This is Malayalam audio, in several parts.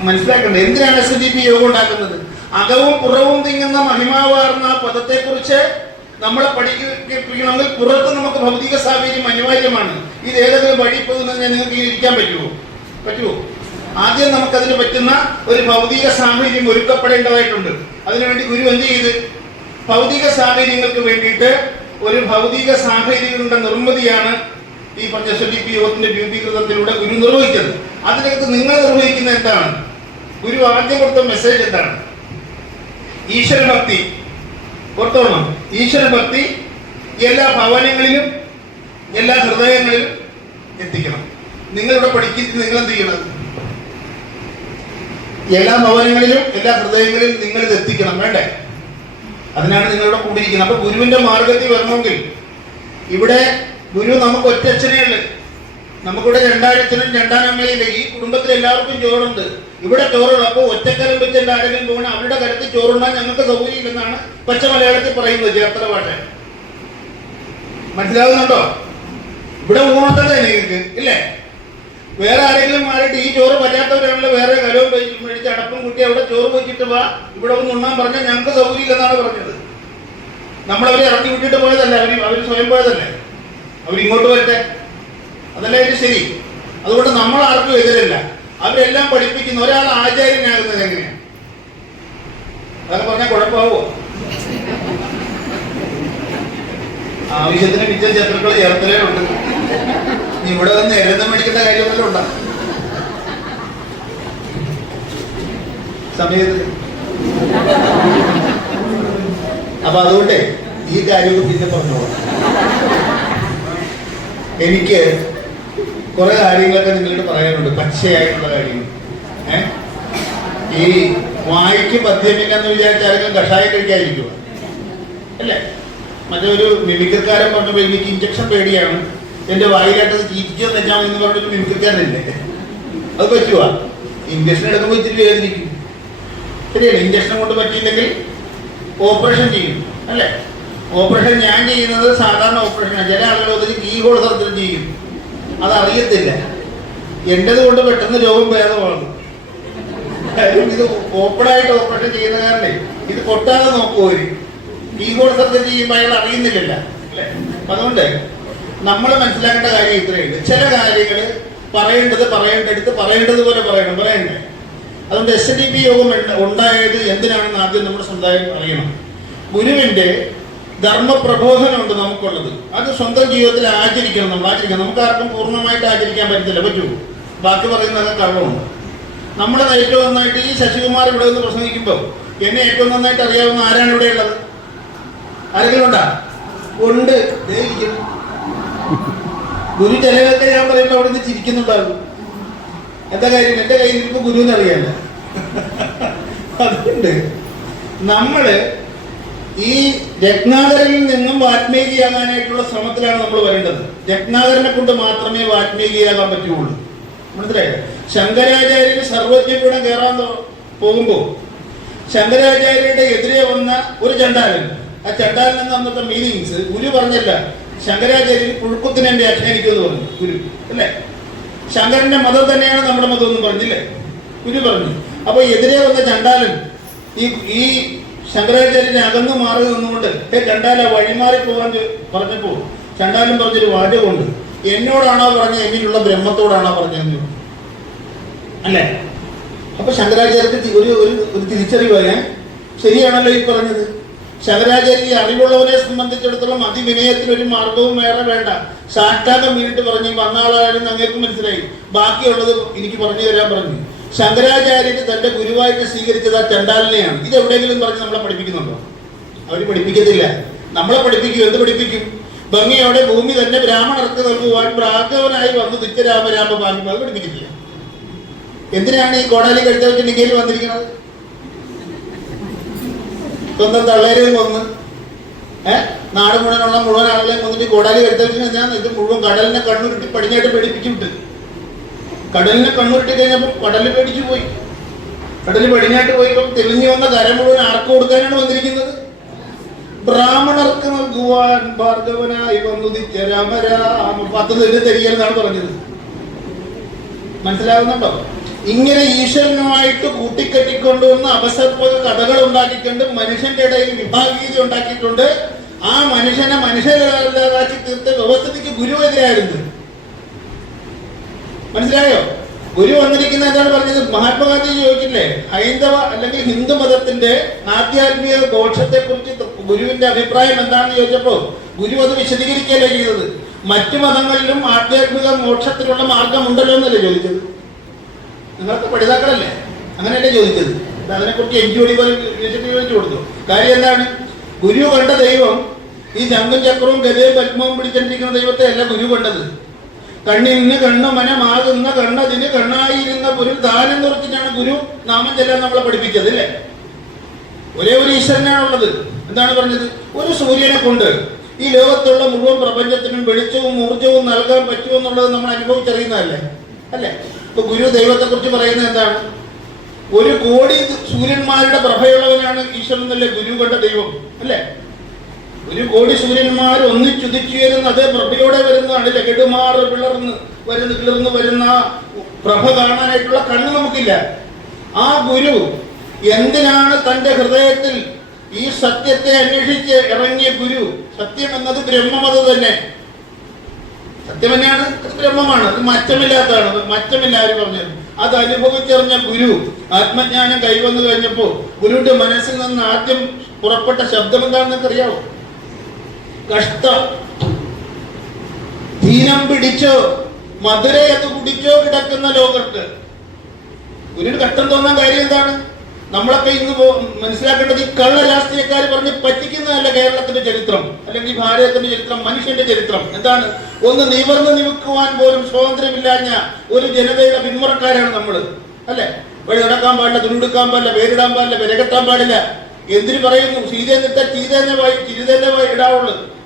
മനസ്സിലാക്കണ്ടേ. എന്തിനാണ് എസ് ഡി പി യോഗം ഉണ്ടാക്കുന്നത് അകവും പുറവും തിങ്ങുന്ന മഹിമാവാർന്ന പദത്തെക്കുറിച്ച് നമ്മളെ പഠിക്കണമെങ്കിൽ പുറത്ത് നമുക്ക് ഭൗതിക സാഹചര്യം അനിവാര്യമാണ്. ഇത് ഏതെങ്കിലും വഴി പോകുന്നത് നിങ്ങൾക്ക് ഇരിക്കാൻ പറ്റുമോ? പറ്റുമോ? ആദ്യം നമുക്കതിന് പറ്റുന്ന ഒരു ഭൗതിക സാഹചര്യം ഒരുക്കപ്പെടേണ്ടതായിട്ടുണ്ട്. അതിനുവേണ്ടി ഗുരു എന്ത് ചെയ്ത്? ഭൗതിക സാഹചര്യങ്ങൾക്ക് വേണ്ടിയിട്ട് ഒരു ഭൗതിക സാഹചര്യങ്ങളുടെ നിർമ്മിതിയാണ് ഈ പറഞ്ഞ എസ് പി യോഗത്തിന്റെ രൂപീകൃതത്തിലൂടെ ഗുരു നിർവഹിച്ചത്. അതിനകത്ത് നിങ്ങൾ നിർവഹിക്കുന്ന എന്താണ്? ഗുരു ആദ്യം കൊടുത്ത മെസ്സേജ് എന്താണ്? ഈശ്വരഭക്തി ഓർത്തോണം. ഈശ്വരഭക്തി എല്ലാ ഭവനങ്ങളിലും എല്ലാ ഹൃദയങ്ങളിലും എത്തിക്കണം. നിങ്ങളിവിടെ പഠിക്കുന്നത് നിങ്ങൾ എന്ത് ചെയ്യണം? എല്ലാ ഭവനങ്ങളിലും എല്ലാ ഹൃദയങ്ങളിലും നിങ്ങൾ ഇത് എത്തിക്കണം. വേണ്ടേ? അതിനാണ് നിങ്ങളിവിടെ കൂടിയിരിക്കുന്നത്. അപ്പൊ ഗുരുവിന്റെ മാർഗത്തിൽ വരണമെങ്കിൽ ഇവിടെ ഗുരു നമുക്ക് ഒറ്റച്ഛനേ ഉള്ളു. നമുക്കിവിടെ രണ്ടായിരത്തിനും രണ്ടാനമ്മയില്ല ഈ കുടുംബത്തിൽ എല്ലാവർക്കും ചോറുണ്ട്. ഇവിടെ ചോറുണ്ട്. അപ്പോൾ ഒറ്റക്കരം വെച്ച് എന്റെ പോകണം അവരുടെ കരുത്തിൽ ചോറുണ്ടാൻ ഞങ്ങൾക്ക് സൗകര്യമില്ലെന്നാണ് പച്ച മലയാളത്തിൽ പറയുന്നത് ചേർത്തല ഭാഷ. മനസ്സിലാവുന്നുണ്ടോ? ഇവിടെ ഊണത്തത് നിങ്ങൾക്ക് ഇല്ലേ? വേറെ ആരെങ്കിലും മാറിയിട്ട് ഈ ചോറ് പറ്റാത്തവരാണല്ലോ വേറെ കലവും മേടിച്ച് അടപ്പും കുട്ടി അവിടെ ചോറ് വെച്ചിട്ട് വാ ഇവിടെ ഒന്ന് ഉണ്ണാൻ പറഞ്ഞാൽ ഞങ്ങൾക്ക് സൗകര്യമില്ലെന്നാണ് പറഞ്ഞത്. നമ്മളവരെ ഇറക്കി വിട്ടിട്ട് പോയതല്ലേ? അവർ അവർ സ്വയം പോയതല്ലേ? അവരിങ്ങോട്ട് വരട്ടെ? അതല്ല അതിന്റെ ശരി? അതുകൊണ്ട് നമ്മൾ ആർക്കും എതിരല്ല. അവരെല്ലാം പഠിപ്പിക്കുന്ന ഒരാൾ ആചാര്യനാകുന്നത് എങ്ങനെയാണ് അതൊക്കെ പറഞ്ഞാൽ കുഴപ്പമാവോ? ആവശ്യത്തിന് മിച്ച ശത്രുക്കൾ ചേർത്തലുണ്ട് നീ ഇവിടെ വന്ന് എരുന്ന മേടിക്കേണ്ട കാര്യമൊന്നും ഉണ്ടോ സമയത്ത്. അപ്പൊ അതുകൊണ്ട് ഈ കാര്യവും പിന്നെ പറഞ്ഞോളാം. എനിക്ക് കുറെ കാര്യങ്ങളൊക്കെ നിങ്ങളോട് പറയാനുണ്ട് പച്ചയായിട്ടുള്ള കാര്യങ്ങൾ. ഈ വായിക്ക് പദ്യമില്ലെന്ന് ആരെങ്കിലും കഷായം കഴിക്കാതിരിക്കുക അല്ലേ? മറ്റൊരു മിമിക്രിക്കാരൻ പറഞ്ഞപ്പോൾ എനിക്ക് ഇഞ്ചക്ഷൻ പേടിയാണ്. എന്റെ വായിലാട്ടത് ചീറ്റിച്ചോ തെറ്റാമോ എന്ന് പറഞ്ഞൊരു മിമിക്രിക്കാരനില്ലേ? അത് പറ്റുവാ. ഇഞ്ചക്ഷൻ എടുക്കുമ്പോൾ ഇച്ചിരി വേദനിക്കും. ശരിയല്ലേ? ഇഞ്ചക്ഷൻ കൊണ്ട് പറ്റിയില്ലെങ്കിൽ ഓപ്പറേഷൻ ചെയ്യും. അല്ലേ? ഓപ്പറേഷൻ ഞാൻ ചെയ്യുന്നത് സാധാരണ ഓപ്പറേഷനാണ് ചില ആളുകൾ അതിന് കീ ഹോൾ സർജറി ചെയ്യും. അത് അറിയത്തില്ല എന്റെത് കൊണ്ട് പെട്ടെന്ന് രോഗം ഭേദമാണ് ഇത് ഓപ്പണായിട്ട് ഓപ്പറേഷൻ ചെയ്യുന്ന കാരണേ ഇത് കൊട്ടാതെ നോക്കുമോ കീബോർഡ് സർജറി ചെയ്യുമ്പോൾ അയാൾ അറിയുന്നില്ലല്ല അതുകൊണ്ട് നമ്മൾ മനസ്സിലാക്കേണ്ട കാര്യം ഇത്രയുണ്ട്. ചില കാര്യങ്ങൾ പറയേണ്ടത് പറയേണ്ടടുത്ത് പറയേണ്ടത് പോലെ പറയണം പറയണ്ടേ? അതുകൊണ്ട് എസ് ഡി പി യോഗം ഉണ്ടായത് എന്തിനാണെന്ന് ആദ്യം നമ്മുടെ സമുദായം അറിയണം. ഗുരുവിന്റെ ധർമ്മപ്രബോധനമുണ്ട് നമുക്കുള്ളത്. അത് സ്വന്തം ജീവിതത്തിൽ ആചരിക്കണം നമ്മൾ ആചരിക്കണം. നമുക്ക് ആർക്കും പൂർണമായിട്ട് ആചരിക്കാൻ പറ്റത്തില്ല. പറ്റൂ. ബാക്കി പറയുന്നതൊക്കെ കള്ളമുണ്ട് നമ്മളെ ഏറ്റവും നന്നായിട്ട് ഈ ശശികുമാർ ഇവിടെ നിന്ന് പ്രസംഗിക്കുമ്പോൾ എന്നെ ഏറ്റവും നന്നായിട്ട് അറിയാവുന്ന ആരാണ് ഇവിടെ ഉള്ളത്? ആരെങ്കിലും ഉണ്ടാ? ഉണ്ട്. ഗുരു ചിലവൊക്കെ ഞാൻ പറയുമ്പോൾ അവിടെ നിന്ന് ചിരിക്കുന്നുണ്ടാകും എന്താ കാര്യം? എന്റെ കയ്യിൽ ഇരിക്കുമ്പോൾ ഗുരുവിന് അറിയാല്ല അതുകൊണ്ട് നമ്മൾ ഈ രത്നാകരനിൽ നിന്നും വാത്മീകിയാകാനായിട്ടുള്ള ശ്രമത്തിലാണ് നമ്മൾ വരേണ്ടത്. രത്നാകരനെ കൊണ്ട് മാത്രമേ വാത്മീകിയാകാൻ പറ്റുള്ളൂ മനസ്സിലായോ? ശങ്കരാചാര്യന് സർവജ്ഞപീഠം കയറാൻ പോകുമ്പോൾ പോകുമ്പോ ശങ്കരാചാര്യരുടെ എതിരെ വന്ന ഒരു ചണ്ടാലൻ. ആ ചണ്ടാലൻ എന്ന അന്നത്തെ മീനിങ്സ് ഗുരു പറഞ്ഞല്ല. ശങ്കരാചാര്യൻ പുഴുക്കുത്തിനെ വ്യാഖ്യാനിക്കുമെന്ന് പറഞ്ഞു ഗുരു അല്ലേ? ശങ്കരന്റെ മതം തന്നെയാണ് നമ്മുടെ മതം എന്ന് പറഞ്ഞില്ലേ? ഗുരു പറഞ്ഞു. അപ്പൊ എതിരെ വന്ന ചണ്ടാലൻ ഈ ഈ ശങ്കരാചാര്യനെ അകന്നു മാറി നിന്നുകൊണ്ട് ഹേ ചണ്ടാല വഴിമാറി പോകാൻ പറഞ്ഞപ്പോൾ പറഞ്ഞപ്പോ ചണ്ടാലൻ പറഞ്ഞൊരു വാചകമുണ്ട്. എന്നോടാണോ പറഞ്ഞത്? എന്നിലുള്ള ബ്രഹ്മത്തോടാണോ പറഞ്ഞതെന്ന് അല്ലേ? അപ്പൊ ശങ്കരാചാര്യക്ക് ഒരു ഒരു ഒരു തിരിച്ചറിവ് ശരിയാണല്ലോ ഈ പറഞ്ഞത്. ശങ്കരാചാര്യ അറിവുള്ളവരെ സംബന്ധിച്ചിടത്തോളം അതിവിനയത്തിന് ഒരു മാർഗവും വേറെ വേണ്ട. സാക്ഷാതം വീണിട്ട് പറഞ്ഞു വന്ന വന്നാളായാലും അങ്ങേക്ക് മനസ്സിലായി. ബാക്കിയുള്ളത് എനിക്ക് പറഞ്ഞു തരാൻ പറഞ്ഞു. ശങ്കരാചാര്യന് തന്റെ ഗുരുവായിട്ട് സ്വീകരിച്ചത് ആ ചണ്ടാലിനെയാണ്. ഇത് എവിടെയെങ്കിലും പറഞ്ഞ് നമ്മളെ പഠിപ്പിക്കുന്നുണ്ടോ? അവർ പഠിപ്പിക്കത്തില്ല. നമ്മളെ പഠിപ്പിക്കും. എന്ത് പഠിപ്പിക്കും? ഭംഗിയോടെ ഭൂമി തന്നെ ബ്രാഹ്മണർക്ക് നൽകുവാൻ പ്രാഗവനായി വന്നു നിത്യരാമരാമ ഭാഗ്യം. അത് പഠിപ്പിക്കത്തില്ല. എന്തിനാണ് ഈ കോടാലി കഴിച്ചവർക്ക് നികയിൽ വന്നിരിക്കുന്നത്? സ്വന്തം തള്ളേരെയും കൊന്ന്? ഏഹ് നാട് മുഴുവനുള്ള മുഴുവൻ ആളുകളെയും കൊന്നിട്ട് കോടാലി കഴിച്ചവർക്ക് ഞാൻ ഇത് മുഴുവൻ കടലിനെ കണ്ണുരുട്ടി പടിഞ്ഞായിട്ട് വിട്ട് കടലിനെ കണ്ണുരുട്ടി കഴിഞ്ഞപ്പോൾ കടൽ പേടിച്ചു പോയി. കടൽ പടിഞ്ഞാട്ട് പോയപ്പോൾ തെളിഞ്ഞു വന്ന കര മുഴുവൻ ആർക്ക് കൊടുക്കാനാണ് വന്നിരിക്കുന്നത്? ബ്രാഹ്മണർക്ക് നൽകുവാൻ ഭാർഗവനായി വന്നുദിച്ച രാമരാമ പദ്ധതി തെരിയൽ എന്നാണ് പറഞ്ഞത്. മനസ്സിലാകുന്നുണ്ടോ ഇങ്ങനെ ഈശ്വരനുമായിട്ട് കൂട്ടിക്കെട്ടിക്കൊണ്ടുവന്ന് അപസർപ്പക കഥകൾ ഉണ്ടാക്കിക്കൊണ്ട് മനുഷ്യന്റെ ഇടയിൽ വിഭാഗീയത ഉണ്ടാക്കിയിട്ടുണ്ട് ആ മനുഷ്യനെ മനുഷ്യരല്ലാതാക്കി തീർത്ത വ്യവസ്ഥിതിക്ക് ഗുരു എതിരായിരുന്നു മനസ്സിലായോ? ഗുരു വന്നിരിക്കുന്ന എന്താണ് പറഞ്ഞത്? മഹാത്മാഗാന്ധി ചോദിച്ചില്ലേ ഹൈന്ദവ അല്ലെങ്കിൽ ഹിന്ദു മതത്തിന്റെ ആധ്യാത്മിക ദോഷത്തെ കുറിച്ച് ഗുരുവിന്റെ അഭിപ്രായം എന്താണെന്ന് ചോദിച്ചപ്പോ ഗുരു അത് വിശദീകരിക്കുകയല്ലേ ചെയ്തത്? മറ്റു മതങ്ങളിലും ആധ്യാത്മിക മോക്ഷത്തിനുള്ള മാർഗം ഉണ്ടല്ലോ എന്നല്ലേ ചോദിച്ചത്? നിങ്ങൾക്ക് പഠിതാക്കളല്ലേ? അങ്ങനെയല്ലേ ചോദിച്ചത്? അതിനെ അതിനെക്കുറിച്ച് എൻ ജി ഒ പോലെ ചോദിച്ചു കൊടുത്തു. കാര്യം എന്താണ്? ഗുരു കണ്ട ദൈവം ഈ ചങ്കും ചക്രവും ഗതയും പത്മവും പിടിച്ചിരിക്കുന്ന ദൈവത്തെ അല്ല ഗുരു കണ്ടത്. കണ്ണിന് കണ്ണ് മനമാകുന്ന കണ്ണതിന് കണ്ണായിരുന്ന ഗുരു ദാനം തുറച്ചിട്ടാണ് ഗുരു നാമം ചെല്ലാൻ നമ്മളെ പഠിപ്പിച്ചത് അല്ലേ? ഒരേ ഒരു ഈശ്വരനാണ് ഉള്ളത്. എന്താണ് പറഞ്ഞത്? ഒരു സൂര്യനെ കൊണ്ട് ഈ ലോകത്തുള്ള മുഴുവൻ പ്രപഞ്ചത്തിനും വെളിച്ചവും ഊർജവും നൽകാൻ പറ്റുമെന്നുള്ളത് നമ്മൾ അനുഭവിച്ചറിയുന്നതല്ലേ? അല്ലേ? ഇപ്പൊ ഗുരു ദൈവത്തെ കുറിച്ച് പറയുന്നത് എന്താണ്? ഒരു കോടി സൂര്യന്മാരുടെ പ്രഭയുള്ളവനാണ് ഈശ്വരൻ എന്നല്ലേ ഗുരു കണ്ട ദൈവം അല്ലേ? ഒരു കോടി സൂര്യന്മാർ ഒന്നിച്ചുതിച്ചു വരുന്ന അതേ പ്രഭയോടെ വരുന്നതാണ് ലഗടുമാറ് പിളർന്ന് വരുന്ന കിളർന്ന് വരുന്ന പ്രഭ കാണാനായിട്ടുള്ള കണ്ണ് നമുക്കില്ല. ആ ഗുരു എന്തിനാണ് തന്റെ ഹൃദയത്തിൽ ഈ സത്യത്തെ അന്വേഷിച്ച് ഇറങ്ങിയ ഗുരു? സത്യം എന്നത് ബ്രഹ്മമത തന്നെ. സത്യം തന്നെയാണ് ബ്രഹ്മമാണ്. അത് മറ്റമില്ലാത്തതാണ്. മറ്റമില്ല ആര് പറഞ്ഞത്. അത് അനുഭവിച്ചറിഞ്ഞ ഗുരു ആത്മജ്ഞാനം കൈവന്നു കഴിഞ്ഞപ്പോൾ ഗുരുവിന്റെ മനസ്സിൽ നിന്ന് ആദ്യം പുറപ്പെട്ട ശബ്ദം എന്താണെന്ന് അറിയാവോ കഷ്ടം. ധീനം പിടിച്ചോ മധുരയത് കുടിച്ചോ കിടക്കുന്ന ലോകർക്ക് ഒരു കഷ്ടം തോന്നാൻ കാര്യം എന്താണ്? നമ്മളൊക്കെ ഇന്ന് മനസ്സിലാക്കേണ്ടത് ഈ കള്ള രാഷ്ട്രീയക്കാർ പറഞ്ഞ് പറ്റിക്കുന്നതല്ല കേരളത്തിന്റെ ചരിത്രം അല്ലെങ്കിൽ ഭാരതത്തിന്റെ ചരിത്രം മനുഷ്യന്റെ ചരിത്രം. എന്താണ്? ഒന്ന് നിവർന്ന് നിൽക്കുവാൻ പോലും സ്വാതന്ത്ര്യമില്ലാഞ്ഞ ഒരു ജനതയുടെ പിന്മുറക്കാരാണ് നമ്മൾ അല്ലെ? വഴി നടക്കാൻ പാടില്ല തുണിയെടുക്കാൻ പാടില്ല പേരിടാൻ പാടില്ല വിലകെട്ടാൻ പാടില്ല. എന്തിനു പറയുന്നു? സീതയെ ചീതേന്നെ ചീതന്നെ വായി ചിരിതന്നെ വായി ഇടാവുള്ളൂ.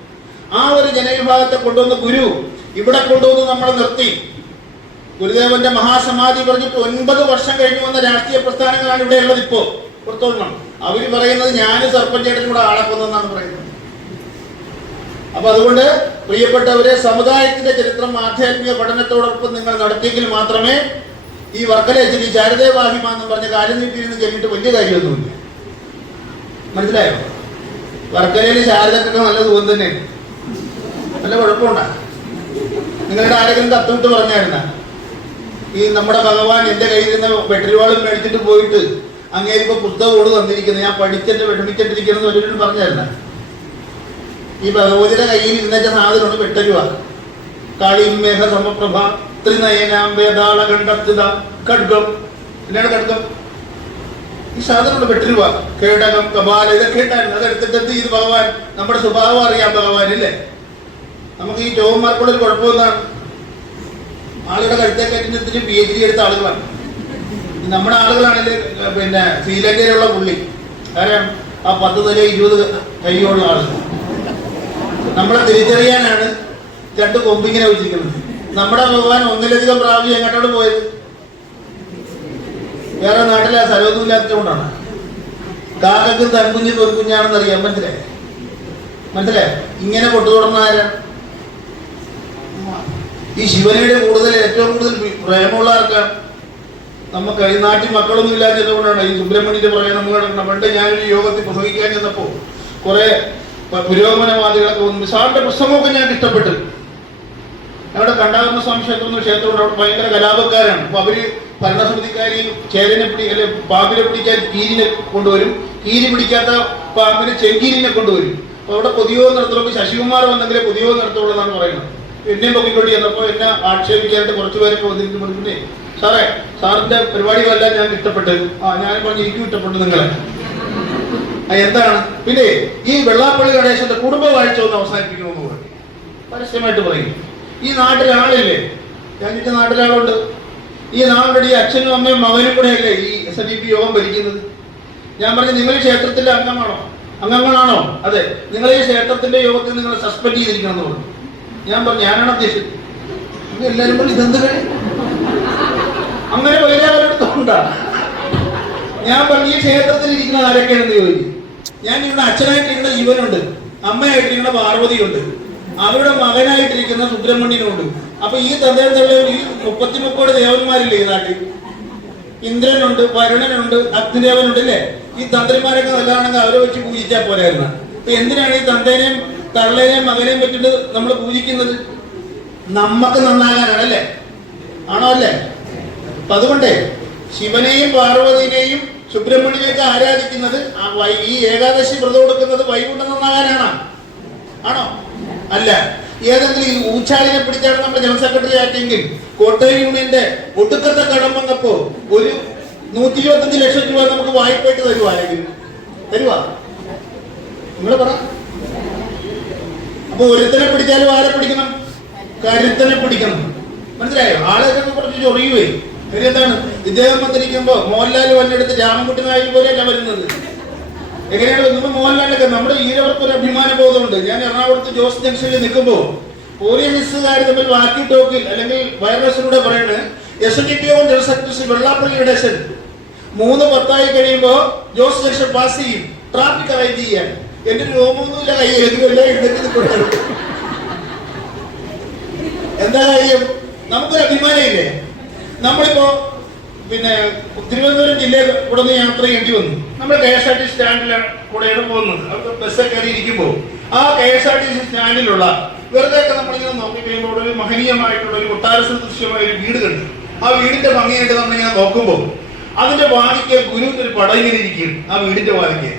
ആ ഒരു ജനവിഭാഗത്തെ കൊണ്ടുവന്ന് ഗുരു ഇവിടെ കൊണ്ടുവന്ന് നമ്മൾ നിർത്തി. ഗുരുദേവന്റെ മഹാസമാധി പറഞ്ഞിട്ട് ഒൻപത് വർഷം കഴിഞ്ഞു വന്ന രാഷ്ട്രീയ പ്രസ്ഥാനങ്ങളാണ് ഇവിടെ ഉള്ളത് ഇപ്പോ. പുറത്തോളണം അവർ പറയുന്നത് ഞാനും സർപ്പഞ്ചേട്ടനും കൂടെ ആളെ കൊന്നെന്നാണ് പറയുന്നത്. അപ്പൊ അതുകൊണ്ട് പ്രിയപ്പെട്ടവരെ സമുദായത്തിന്റെ ചരിത്രം ആധ്യാത്മിക പഠനത്തോടൊപ്പം നിങ്ങൾ നടത്തിയെങ്കിൽ മാത്രമേ ഈ വർക്കലേശ്വരി ചാരദേവാഹിമ എന്ന് പറഞ്ഞ കാര്യം നീട്ടിയിരുന്ന് കഴിഞ്ഞിട്ട് വലിയ കാര്യമൊന്നുമില്ല. മനസ്സിലായോ? വർക്കലയിൽ ശാരദക്കൊക്കെ നല്ല സുഖം തന്നെ. നല്ല കുഴപ്പമുണ്ടോ. നിങ്ങളുടെ ആരെങ്കിലും തത്തുവിട്ട് പറഞ്ഞായിരുന്ന? ഈ നമ്മുടെ ഭഗവാൻ എന്റെ കയ്യിൽ നിന്ന് പെട്രോളും മേടിച്ചിട്ട് പോയിട്ട് അങ്ങേ ഇപ്പൊ പുസ്തകമോട് തന്നിരിക്കുന്നത് ഞാൻ പഠിച്ചിട്ട് വിഷമിച്ചിട്ടിരിക്കണം എന്ന് ഒരിക്കലും പറഞ്ഞായിരുന്ന? ഈ ഭഗവതിയുടെ കയ്യിൽ ഇരുന്നേച്ച സാധനമാണ് വെട്ടരുവ കാളിമേഘ സമപ്രഭ ത്രിനയനാം വേദാള കണ്ടെത്തുക ഖഡ്ഗം. എന്നാണ് ഖഡ്ഗം? ഈ സാധനമുണ്ട് വെട്ടരുവ കേടകം കപാല ഇതൊക്കെ ഉണ്ടായിരുന്നു അതെടുത്തിട്ട് എന്ത് ചെയ്ത് ഭഗവാൻ? നമ്മുടെ സ്വഭാവം അറിയാം ഭഗവാൻ ഇല്ലേ നമുക്ക് ഈ ജോവന്മാർക്കുള്ള ഒരു കുഴപ്പം എന്താണ് ആളുടെ കഴുത്തെ പി എച്ച് ഡി എടുത്ത ആളുകളാണ്. നമ്മുടെ ആളുകളാണെങ്കിൽ പിന്നെ ശ്രീലങ്കയിലുള്ള പുള്ളി. കാരണം ആ പത്ത് തല ഇരുപത് കൈയുള്ള ആളുകൾ നമ്മളെ തിരിച്ചറിയാനാണ് രണ്ട് കൊമ്പിങ്ങനെ വെച്ചിരിക്കുന്നത്. നമ്മുടെ ഭഗവാൻ ഒന്നിലധികം പ്രാവശ്യം എങ്ങോട്ടാണ് പോയത്? വേറെ നാട്ടിലെ ആ സ്ഥലമൊന്നും ഇല്ലാത്തതുകൊണ്ടാണ് കാക്കും തൻകുഞ്ഞ് പെൺകുഞ്ഞാണെന്ന് അറിയാം മനസ്സിലായി? മനസ്സിലായി? ഇങ്ങനെ കൊട്ടു തുടർന്ന ഈ ശിവനയുടെ കൂടുതൽ ഏറ്റവും കൂടുതൽ പ്രേമമുള്ള ആർക്കാണ്? നമുക്ക് ഈ നാട്ടിൽ മക്കളൊന്നും ഇല്ലാത്തതുകൊണ്ടാണ് ഈ സുബ്രഹ്മണ്യന്റെ പ്രയോജനം നമ്മൾ നടക്കണം പണ്ട് ഞാനൊരു യോഗത്തിൽ പ്രസംഗിക്കാൻ ചെന്നപ്പോ കുറെ പുരോഗമനവാദികളൊക്കെ വന്നു. സാറിന്റെ പുസ്തകമൊക്കെ ഞാൻ ഇഷ്ടപ്പെട്ടു. അവിടെ കണ്ടാകുന്ന സ്വാമി ക്ഷേത്രം എന്ന ഭയങ്കര കലാപക്കാരാണ്. അപ്പൊ അവർ ഭരണസമിതിക്കാരി ചേരനെ പിടി അല്ലെ പാമ്പിനെ പിടിക്കാൻ കീരിനെ കൊണ്ടുവരും. കീരി പിടിക്കാത്ത പാമ്പിനെ ചെങ്കീരിനെ കൊണ്ടുവരും. അപ്പൊ അവിടെ പൊതുയോഗം നടത്തുമ്പോൾ ശശികുമാർ വന്നെങ്കിലേ പൊതുയോഗം നടത്തുള്ളൂ എന്നാണ് പറയുന്നത്. എന്നെ നോക്കിക്കൊണ്ട് ചെന്നപ്പോ എന്നെ ആക്ഷേപിക്കാനായിട്ട് കുറച്ച് പേരൊക്കെ വന്നിട്ട് പറഞ്ഞേ സാറേ സാറിന്റെ പരിപാടികളെല്ലാം ഞാൻ ഇഷ്ടപ്പെട്ടു ആ ഞാൻ പറഞ്ഞു എനിക്കും ഇഷ്ടപ്പെട്ടു നിങ്ങളെ. എന്താണ്? പിന്നെ ഈ വെള്ളാപ്പള്ളി ഗണേശന്റെ കുടുംബ വാഴ്ച ഒന്ന് അവസാനിപ്പിക്കണമെന്ന് പറഞ്ഞു. പരസ്യമായിട്ട് പറയും. ഈ നാട്ടിൽ ആളില്ലേ? ചോദിച്ച നാട്ടിലാളുണ്ട്. ഈ നാളുടെ ഈ അച്ഛനും അമ്മയും മകനും കൂടെ അല്ലേ ഈ എസ് എൻ ഡി പി യോഗം ഭരിക്കുന്നത്? ഞാൻ പറഞ്ഞു നിങ്ങൾ ക്ഷേത്രത്തിന്റെ അംഗമാണോ? അംഗങ്ങളാണോ? അതെ നിങ്ങൾ ഈ ക്ഷേത്രത്തിന്റെ യോഗത്തിൽ നിങ്ങൾ സസ്പെൻഡ് ചെയ്തിരിക്കണം എന്ന് പറഞ്ഞു. ഞാൻ പറഞ്ഞു ഞാനാണ് അധ്യക്ഷൻ എല്ലാരും പറഞ്ഞു ഇതെന്ത് കളി? അങ്ങനെ വലിയ അവരെടുത്തോണ്ടാ ഞാൻ പറഞ്ഞു ഈ ക്ഷേത്രത്തിൽ ഇരിക്കുന്ന ആരൊക്കെയാണെന്ന് ചോദിച്ചു ഞാൻ ഇവിടെ അച്ഛനായിട്ടിരിക്കുന്ന ജീവനുണ്ട്. അമ്മയായിട്ടിരിക്കുന്ന പാർവതിയുണ്ട്. അവരുടെ മകനായിട്ടിരിക്കുന്ന സുബ്രഹ്മണ്യനുണ്ട്. അപ്പൊ ഈ തദ്ദേശത്തുള്ള ഈ മുപ്പത്തി മുപ്പത് ദേവന്മാരില്ലേ ഈ നാട്ടിൽ? ഇന്ദ്രനുണ്ട് വരുണനുണ്ട് അഗ്നിദേവനുണ്ട് അല്ലേ ഈ തന്ത്രിമാരൊക്കെ നല്ലതാണെങ്കിൽ അവരെ വെച്ച് പൂജിച്ചാൽ പോരായിരുന്നു. അപ്പൊ എന്തിനാണ് ഈ തന്തേനെയും തള്ളേനെയും മകനെയും വെച്ചിട്ട് നമ്മൾ പൂജിക്കുന്നത് നമ്മക്ക് നന്നാകാനാണല്ലേ ആണോ അല്ലേ? അപ്പൊ അതുകൊണ്ടേ ശിവനെയും പാർവതിനെയും സുബ്രഹ്മണ്യനെയൊക്കെ ആരാധിക്കുന്നത് ഈ ഏകാദശി വ്രതം കൊടുക്കുന്നത് വൈകുണ്ഠം നന്നാകാനാണോ? ആണോ? അല്ല. ഏതെങ്കിലും ഈ ഊച്ചാലിനെ പിടിച്ചാണ് നമ്മുടെ ജനറൽ സെക്രട്ടറി ആക്കിയെങ്കിൽ കോട്ടയം യൂണിയന്റെ ഒടുക്കത്തെ കടം വന്നപ്പോ ഒരു നൂറ്റി ഇരുപത്തഞ്ച് ലക്ഷം രൂപ നമുക്ക് വായ്പയായിട്ട് തരുവാ ആരെങ്കിലും? തരുവാ? നിങ്ങൾ പറ. അപ്പൊ ഒരുത്തനെ പിടിച്ചാലും ആരെ പിടിക്കണം? കരുത്തനെ പിടിക്കണം. മനസ്സിലായോ? ആളൊക്കെ കുറച്ച് ചൊറിയുവേ. എന്താണ്? ഇദ്ദേഹം വന്നിരിക്കുമ്പോ മോഹൻലാൽ വന്നെടുത്ത് രാമൻകുട്ടി നായർ പോലെയല്ല വരുന്നത്. എങ്ങനെയാണ്? വരുന്നത് മോഹൻലാലൊക്കെ നമ്മുടെ ഈരവർക്ക് ഒരു അഭിമാന ബോധമുണ്ട് ഞാൻ എറണാകുളത്ത് ജോസ് ജംഗ്ഷനിൽ നിൽക്കുമ്പോൾ പോലീസുകാർ തമ്മിൽ വാക്കി ടോക്കിൽ അല്ലെങ്കിൽ വൈറസിലൂടെ പറയുന്നത് S D P general secretary Vellappally ഇടേഷൻ മൂന്ന് പത്തായി കഴിയുമ്പോൾ ജോസ് ജംഗ്ഷൻ പാസ് ചെയ്യും. ട്രാഫിക് അറേഞ്ച് ചെയ്യാൻ എന്റെ രോമൊന്നുമില്ല കയ്യിൽ എല്ലാം എഴുന്നേറ്റ് കൊണ്ടു എന്താ കാര്യം? നമുക്കൊരു അഭിമാനമില്ലേ? നമ്മളിപ്പോ പിന്നെ തിരുവനന്തപുരം ജില്ലയിൽ ഇവിടെ നിന്ന് യാത്ര ചെയ്യേണ്ടി വന്നു. നമ്മൾ കെ എസ് ആർ ടി സ്റ്റാൻഡിലാണ് കൂടെയാണ് പോകുന്നത്. അവിടെ ബസ് കയറി ഇരിക്കുമ്പോൾ ആ K S R T C സ്റ്റാൻഡിലുള്ള വെറുതെ ഒക്കെ നമ്മളിങ്ങനെ നോക്കി കഴിയുമ്പോൾ ഒരു മഹനീയമായിട്ടുള്ള ഒരു കൊട്ടാര സദൃശ്യമായ ഒരു വീട് കണ്ടു. ആ വീടിന്റെ ഭംഗിയായിട്ട് നമ്മളിങ്ങനെ നോക്കുമ്പോൾ അതിന്റെ വാതിക്ക് ഗുരുവിന്റെ ഒരു പടം ഇരിക്കും ആ വീടിന്റെ വാതിക്ക്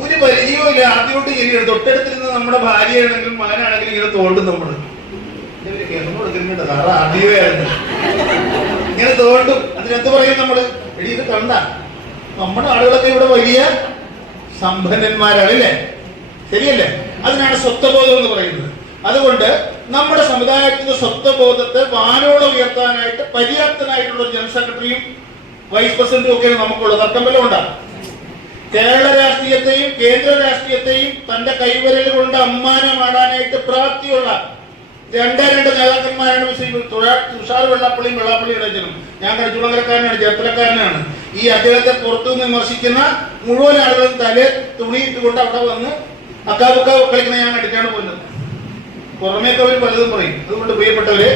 ഒരു പരിചയവും ഇല്ല ആദ്യമായിട്ട് ശരിയാണ്. തൊട്ടടുത്തിരുന്ന നമ്മുടെ ഭാര്യയാണെങ്കിലും മകനാണെങ്കിലും ഇങ്ങനെ തോണ്ടും നമ്മൾ കിടന്നു കൊടുക്കുന്നുണ്ട് ആദ്യമായിരുന്നു. ഇങ്ങനെ തോണ്ടും. അതിനെന്ത് പറയും നമ്മൾ എടി ഇത് കണ്ട? നമ്മുടെ ആളുകളൊക്കെ ഇവിടെ വലിയ സമ്പന്നന്മാരാണ് അല്ലേ ശരിയല്ലേ? അതിനാണ് സ്വത്വബോധം എന്ന് പറയുന്നത്. അതുകൊണ്ട് നമ്മുടെ സമുദായത്തിന്റെ സ്വത്വബോധത്തെ വാനോളം ഉയർത്താനായിട്ട് പര്യാപ്തനായിട്ടുള്ള ഒരു ജനറൽ സെക്രട്ടറിയും വൈസ് പ്രസിഡന്റും ഒക്കെയാണ് നമുക്കുള്ളത്. തർക്കം വല്ലതും ഉണ്ടാ? കേരള രാഷ്ട്രീയത്തെയും കേന്ദ്ര രാഷ്ട്രീയത്തെയും തന്റെ കൈവരൽ കൊണ്ട് അമ്മാനമാടാനായിട്ട് പ്രാപ്തിയുള്ള രണ്ടേ രണ്ട് നേതാക്കന്മാരാണ് ശ്രീ തുഷാ- തുഷാർ വെള്ളാപ്പള്ളിയും വെള്ളാപ്പള്ളി ഇടച്ചനും ഞാൻ കടിച്ചുള്ളകരക്കാരനാണ് ചേർത്തലക്കാരനാണ് ഈ അദ്ദേഹത്തെ പുറത്തുനിന്ന് വിമർശിക്കുന്ന മുഴുവൻ ആളുകളും തലേ തുണിയിട്ടുകൊണ്ട് അവിടെ വന്ന് അക്കാബുക്ക കളിക്കുന്ന ഞാൻ കണ്ടിട്ടാണ് പോകുന്നത് പുറമേക്ക് അവർ പലതും പറയും. അതുകൊണ്ട് പ്രിയപ്പെട്ടവര്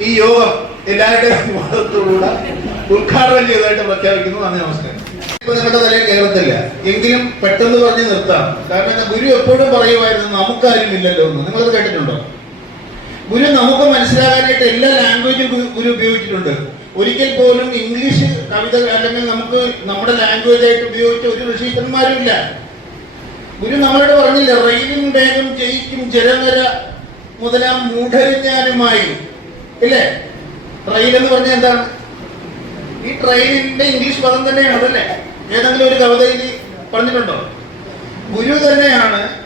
ഈ യോഗം എല്ലാവരുടെയും വാദത്തോടുകൂടെ ഉദ്ഘാടനം ചെയ്തതായിട്ട് പ്രഖ്യാപിക്കുന്നു. നന്ദി നമസ്കാരം. നിങ്ങളുടെ തലയിൽ കയറത്തില്ല എങ്കിലും പെട്ടെന്ന് പറഞ്ഞ് നിർത്താം. കാരണം ഗുരു എപ്പോഴും പറയുമായിരുന്നു നമുക്കാരും ഇല്ലല്ലോ എന്ന്. നിങ്ങളത് കേട്ടിട്ടുണ്ടോ? ഗുരു നമുക്ക് മനസ്സിലാകാനായിട്ട് എല്ലാ ലാംഗ്വേജും ഗുരു ഉപയോഗിച്ചിട്ടുണ്ട്. ഒരിക്കൽ പോലും ഇംഗ്ലീഷ് കവിത അല്ലെങ്കിൽ നമുക്ക് നമ്മുടെ ലാംഗ്വേജ് ആയിട്ട് ഉപയോഗിച്ച ഒരു ഋഷീശ്വരന്മാരും ഇല്ല ഗുരു നമ്മളോട് പറഞ്ഞില്ല റെയിലും വേഗം ജയിക്കും ജലനര മുതലാം മൂഢരിജ്ഞാനുമായി. ഇല്ലേ? റെയിൽ എന്ന് പറഞ്ഞാൽ എന്താണ്? ഈ ട്രെയിനിന്റെ ഇംഗ്ലീഷ് പദം തന്നെയാണ് അതല്ലേ? ഏതെങ്കിലും ഒരു കവിതയിൽ പറഞ്ഞിട്ടുണ്ടോ? ഗുരു തന്നെയാണ്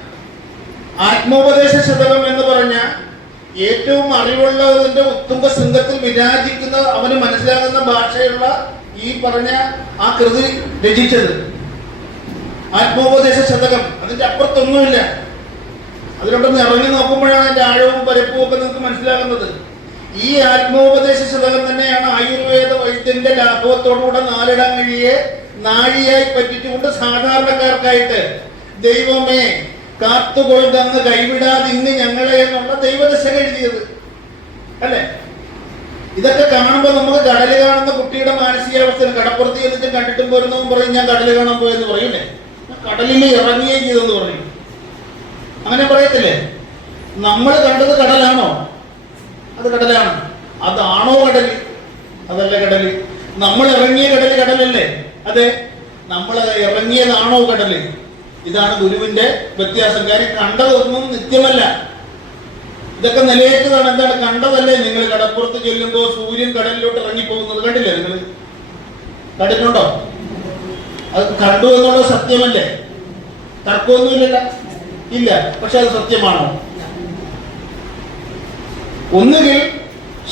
ആത്മോപദേശ ശതകം എന്ന് പറഞ്ഞ ഏറ്റവും അറിവുള്ളതിന്റെ ഉത്തുംഗ ശൃംഗത്തിൽ വിരാജിക്കുന്ന അവന് മനസ്സിലാകുന്ന ഭാഷയുള്ള ഈ പറഞ്ഞ ആ കൃതി രചിച്ചത്. ആത്മോപദേശ ശതകം. അതിന്റെ അപ്പുറത്തൊന്നുമില്ല. അതിലോട്ടൊന്ന് ഇറങ്ങി നോക്കുമ്പോഴാണ് അതിന്റെ ആഴവും പരപ്പും ഒക്കെ നിങ്ങൾക്ക് മനസ്സിലാകുന്നത്. ഈ ആത്മോപദേശ ശതകം തന്നെയാണ് ആയുർവേദ വൈദ്യന്റെ ലാഭത്തോടുകൂടെ നാലിടാൻ കഴിയെ നാഴിയായി പറ്റിച്ചുകൊണ്ട് സാധാരണക്കാർക്കായിട്ട് ദൈവമേ കാത്തുകൊണ്ടെന്ന് കൈവിടാതെ ഇന്ന് ഞങ്ങളെ എന്നുള്ള ദൈവദശ എഴുതിയത്. അല്ലേ? ഇതൊക്കെ കാണുമ്പോൾ നമ്മൾ കടൽ കാണുന്ന കുട്ടിയുടെ മാനസികാവസ്ഥ കടപ്പുറത്ത് ചെന്നിട്ട് കണ്ടിട്ടും പോരുന്നതും പറയും ഞാൻ കടൽ കാണാൻ പോയെന്ന് പറയൂലേ? കടലിൽ ഇറങ്ങുകയും ചെയ്തെന്ന് പറയും. അങ്ങനെ പറയത്തില്ലേ? നമ്മൾ കണ്ടത് കടലാണോ? അത് കടലാണ്. അതാണോ കടൽ? അതല്ല കടൽ. നമ്മൾ ഇറങ്ങിയ കടൽ കടലല്ലേ? അതെ. നമ്മൾ ഇറങ്ങിയതാണോ കടൽ? ഇതാണ് ഗുരുവിന്റെ വ്യത്യാസം. കാര്യം കണ്ടതൊന്നും നിത്യമല്ല. ഇതൊക്കെ നിലയേറ്റതാണ്. എന്താണ്? കണ്ടതല്ലേ നിങ്ങൾ കടപ്പുറത്ത് ചെല്ലുമ്പോൾ സൂര്യൻ കടലിലോട്ട് ഇറങ്ങി പോകുന്നത് കണ്ടില്ലേ നിങ്ങൾ? കണ്ടിട്ടുണ്ടോ? അത് കണ്ടു എന്നുള്ളത് സത്യമല്ലേ? തർക്കമൊന്നുമില്ലല്ല. ഇല്ല. പക്ഷെ അത് സത്യമാണോ? ഒന്നുകിൽ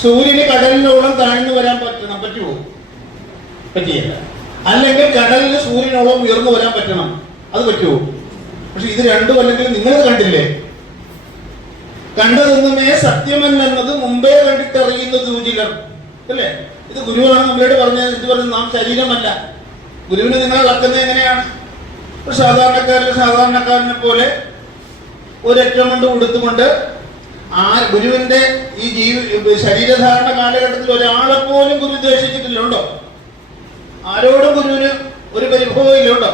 സൂര്യന് കടലിനോളം താഴ്ന്നു വരാൻ പറ്റണം പറ്റുമോ പറ്റിയല്ല അല്ലെങ്കിൽ കടലിന് സൂര്യനോളം ഉയർന്നു വരാൻ പറ്റണം അത് പറ്റുമോ പക്ഷെ ഇത് രണ്ടും അല്ലെങ്കിൽ നിങ്ങൾ കണ്ടില്ലേ? കണ്ടതൊന്നുമേ സത്യമല്ലെന്നത് മുമ്പേ കണ്ടിട്ടറിയുന്ന ദൂചിലർ അല്ലേ? ഇത് ഗുരുവാണ് നമ്മളോട് പറഞ്ഞത് ഇത് പറഞ്ഞത് നാം ശരീരമല്ല. ഗുരുവിനെ നിങ്ങൾ അളക്കുന്നത് എങ്ങനെയാണ്? ഒരു സാധാരണക്കാരന് പോലെ ഒരറ്റം കൊണ്ട് ഉടുത്തുകൊണ്ട് ആ ഗുരുവിന്റെ ഈ ജീവ ശരീരധാരണ കാലഘട്ടത്തിൽ ഒരാളെ പോലും ഗുരു ഉദ്ദേശിച്ചിട്ടില്ല ഉണ്ടോ ആരോടും ഗുരുവിന് ഒരു പരിഭവം ഇല്ല. ഉണ്ടോ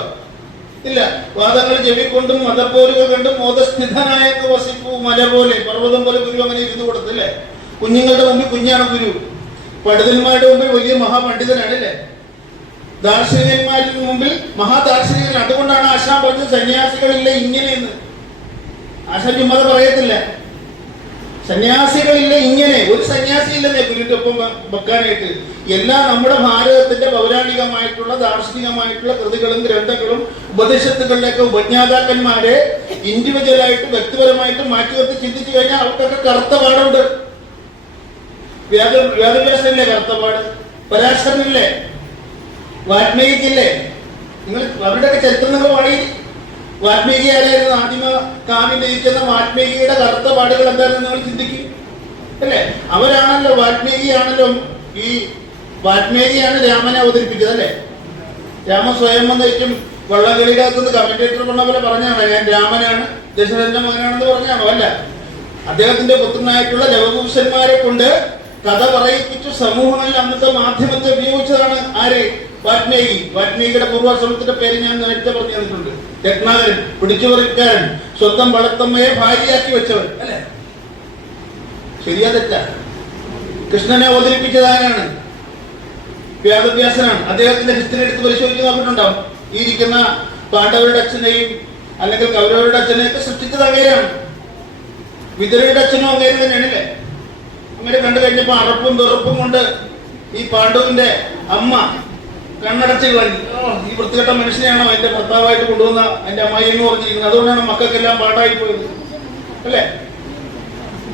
ഇല്ല വാദങ്ങൾ ജപിക്കൊണ്ടും മതപ്പോരുകൾ കണ്ടും മോദസ്ഥിതനായ വസിപ്പു മല പോലെ പർവതം പോലെ ഗുരു അങ്ങനെ ഇരുന്ന് കൊടുത്തില്ലേ കുഞ്ഞുങ്ങളുടെ മുമ്പിൽ കുഞ്ഞാണ് ഗുരു. പണ്ഡിതന്മാരുടെ മുമ്പിൽ വലിയ മഹാപണ്ഡിതനാണ് അല്ലേ ദാർശനികന്മാരുടെ മുമ്പിൽ മഹാദാർശനികൻ. അതുകൊണ്ടാണ് ആശാൻ പറഞ്ഞത് സന്യാസികളില്ല ഇങ്ങനെയെന്ന്. ആശാൻ ചുമ്മാതെ പറയത്തില്ല. സന്യാസികളില്ല ഇങ്ങനെ. ഒരു സന്യാസി ഇല്ലെന്നേ വെ- വെക്കാനായിട്ട്. എല്ലാ നമ്മുടെ ഭാരതത്തിന്റെ പൗരാണികമായിട്ടുള്ള ദാർശനികമായിട്ടുള്ള കൃതികളും ഗ്രന്ഥങ്ങളും ഉപദേശത്തുകളിലേക്ക് ഉപജ്ഞാതാക്കന്മാരെ ഇൻഡിവിജ്വലായിട്ട് വ്യക്തിപരമായിട്ട് മാറ്റി നിർത്തി ചിന്തിച്ചു കഴിഞ്ഞാൽ അവർക്കൊക്കെ കറുത്ത പാടുണ്ട്. വ്യാക വ്യാകവ്യാസനില്ലേ കറുത്ത പാട്? പരാശരനില്ലേ? വാൽമീകിക്കില്ലേ നിങ്ങൾ അവരുടെയൊക്കെ ചരിത്രം നിങ്ങൾ പാടി വാൽമീകി ആരായിരുന്നു ആദിമ കാവ്യം രചിക്കുന്ന വാൽമീകിയുടെ കറുത്ത പാടുകൾ എന്താണെന്ന് നിങ്ങൾ ചിന്തിക്കും. അല്ലേ? അവരാണല്ലോ വാൽമീകിയാണല്ലോ ഈ വാൽമീകിയാണ് രാമനെ അവതരിപ്പിച്ചത് അല്ലേ? രാമ സ്വയം വന്നിട്ടും വള്ളംകളിയുടെ അകത്തുനിന്ന് കമന്റേറ്റർ പറഞ്ഞ പോലെ പറഞ്ഞാണോ ഞാൻ രാമനാണ് ദശരഥന്റെ മകനാണെന്ന് പറഞ്ഞാണോ? അല്ല. അദ്ദേഹത്തിന്റെ പുത്രനായിട്ടുള്ള ലവകുശന്മാരെ കൊണ്ട് കഥ പറയിപ്പിച്ചു സമൂഹങ്ങളിൽ അന്നത്തെ മാധ്യമത്തെ ഉപയോഗിച്ചതാണ് ആര്? വാൽമീകി വാൽമീകിയുടെ പൂർവാശ്രമത്തിന്റെ പേര് ഞാൻ നേരത്തെ പറഞ്ഞു തന്നിട്ടുണ്ട് രത്നാകരൻ പിടിച്ചുപറിക്കാരൻ സ്വന്തം വളർത്തമ്മയെ ഭാര്യയാക്കി വെച്ചവൻ അല്ലെ? ശരിയാ തെറ്റ. കൃഷ്ണനെ അവതരിപ്പിച്ചതാരാണ് വ്യാദവ്യാസനാണ്. അദ്ദേഹത്തിന്റെ ഹിസ്റ്ററി എടുത്ത് പരിശോധിച്ച് നോക്കിയിട്ടുണ്ടാവും ഈ ഇരിക്കുന്ന പാണ്ഡവരുടെ അച്ഛനെയും അല്ലെങ്കിൽ കൗരവരുടെ അച്ഛനെയൊക്കെ സൃഷ്ടിച്ചത് അങ്ങേരാണ്. വിതുരയുടെ അച്ഛനും അങ്ങേര് തന്നെയാണല്ലേ അങ്ങനെ കണ്ടു കഴിഞ്ഞപ്പോ അറപ്പും തുറപ്പും കൊണ്ട് ഈ പാണ്ഡുവിന്റെ അമ്മ കണ്ണടച്ച് കളഞ്ഞു. ഈ വൃത്തികെട്ട മനുഷ്യനെയാണോ എന്റെ ഭർത്താവായിട്ട് കൊണ്ടുവന്ന എന്റെ അമ്മായി എന്ന് പറഞ്ഞിരിക്കുന്നത്. അതുകൊണ്ടാണ് മക്കൾക്കെല്ലാം പാടായി പോയത് അല്ലേ?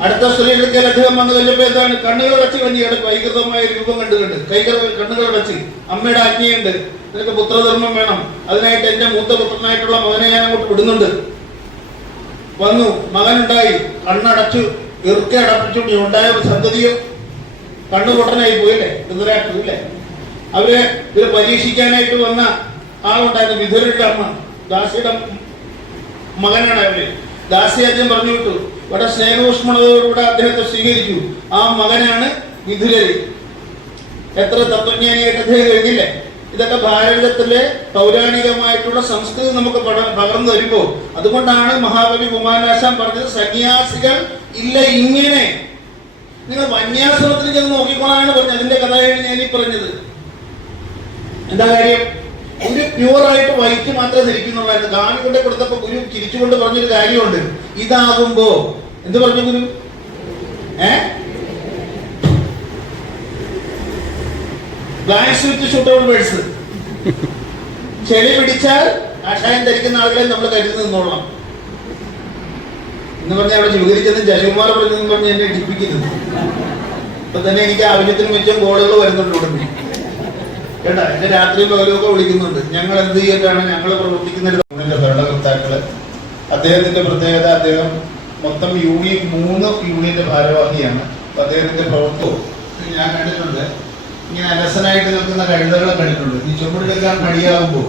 അടുത്ത സ്ത്രീകൾക്ക് അദ്ദേഹം വന്നു കഴിഞ്ഞപ്പോ എന്താണ്? കണ്ണുകൾ അടച്ച് കളഞ്ഞിയാണ് വൈകൃതമായ രൂപം കണ്ടു കണ്ട്. കൈകൾ കണ്ണുകൾ അടച്ച് അമ്മയുടെ ആജ്ഞയുണ്ട്. നിനക്ക് പുത്രധർമ്മം വേണം. അതിനായിട്ട് എന്റെ മൂത്ത പുത്രനായിട്ടുള്ള മകനെ ഞാൻ അങ്ങോട്ട് വിടുന്നുണ്ട്. വന്നു. മകനുണ്ടായി. കണ്ണടച്ചു ഇറുക്കെ അടപ്പിച്ചുകൊണ്ട് ഉണ്ടായ സന്തതിയോ കണ്ണു പൊട്ടനായി പോയില്ലേ ധൃതരാഷ്ട്രം ഇല്ലേ അവരെ ഇവരെ പരീക്ഷിക്കാനായിട്ട് വന്ന ആളുണ്ടായിരുന്നു. വിധുരയുടെ അമ്മ. ദാസിയുടെ മകനാണ് അവർ. ദാസി അച്ഛൻ പറഞ്ഞു വിട്ടു ഇവിടെ സ്നേഹോഷ്മണതയോടുകൂടെ അദ്ദേഹത്തെ സ്വീകരിച്ചു ആ മകനാണ് വിധുര. എത്ര തത്വജ്ഞാനിയായിട്ട് അദ്ദേഹം കഴിഞ്ഞില്ലേ? ഇതൊക്കെ ഭാരതത്തിലെ പൗരാണികമായിട്ടുള്ള സംസ്കൃതി നമുക്ക് പകർന്നു വരുമ്പോ അതുകൊണ്ടാണ് മഹാകവി കുമാരനാശാൻ പറഞ്ഞത് സന്യാസികൾ ഇല്ല ഇങ്ങനെ. നിങ്ങൾ വന്യാശ്രമത്തിൽ ചെന്ന് നോക്കിക്കോളാണ് പറഞ്ഞത്. അതിന്റെ കഥയാണ് ഞാൻ ഈ പറഞ്ഞത്. എന്താ കാര്യം? ഒരു പ്യുവറായിട്ട് വൈറ്റ് മാത്രമേ ധരിക്കുന്നുള്ളായിരുന്നു. ഗാമി കൊണ്ട് കൊടുത്തപ്പോ ഗുരു ചിരിച്ചുകൊണ്ട് പറഞ്ഞൊരു കാര്യമുണ്ട്. ഇതാകുമ്പോ എന്ത് പറഞ്ഞു ഗുരു? ഏ? ബ്ലാക്ക് സ്വിച്ച് ഷൂട്ട് ഔട്ട് വേഴ്സ് ചെളി പിടിച്ചാൽ കഷായം ധരിക്കുന്ന ആളുകളെ നമ്മൾ കരുതി നിന്നോളാം. എന്ന് പറഞ്ഞാൽ അവിടെ വിവരിച്ചെന്ന് ജയകുമാർ പറഞ്ഞെന്ന് പറഞ്ഞ് എന്നെ ഇടിപ്പിക്കുന്നത് ഇപ്പൊ തന്നെ എനിക്ക് ആവശ്യത്തിന് മിച്ചം കോളുകൾ വരുന്നുണ്ട് ഉടനെ കേട്ടാ? എന്റെ രാത്രി പകലൊക്കെ വിളിക്കുന്നുണ്ട്. ഞങ്ങൾ എന്ത് ചെയ്തിട്ടാണ് ഞങ്ങൾ പ്രവർത്തിക്കുന്ന ഭരണകർത്താക്കൾ അദ്ദേഹത്തിന്റെ പ്രത്യേകത അദ്ദേഹം മൊത്തം യൂണിയൻ മൂന്ന് യൂണിയന്റെ ഭാരവാഹിയാണ്. അദ്ദേഹത്തിന്റെ പ്രവർത്തവും ഞാൻ കണ്ടിട്ടുണ്ട്. ഇങ്ങനെ അലസനായിട്ട് നിൽക്കുന്ന കഴുതകളെ കണ്ടിട്ടുണ്ട്. ഈ ചുമടെടുക്കാൻ മടിയാകുമ്പോൾ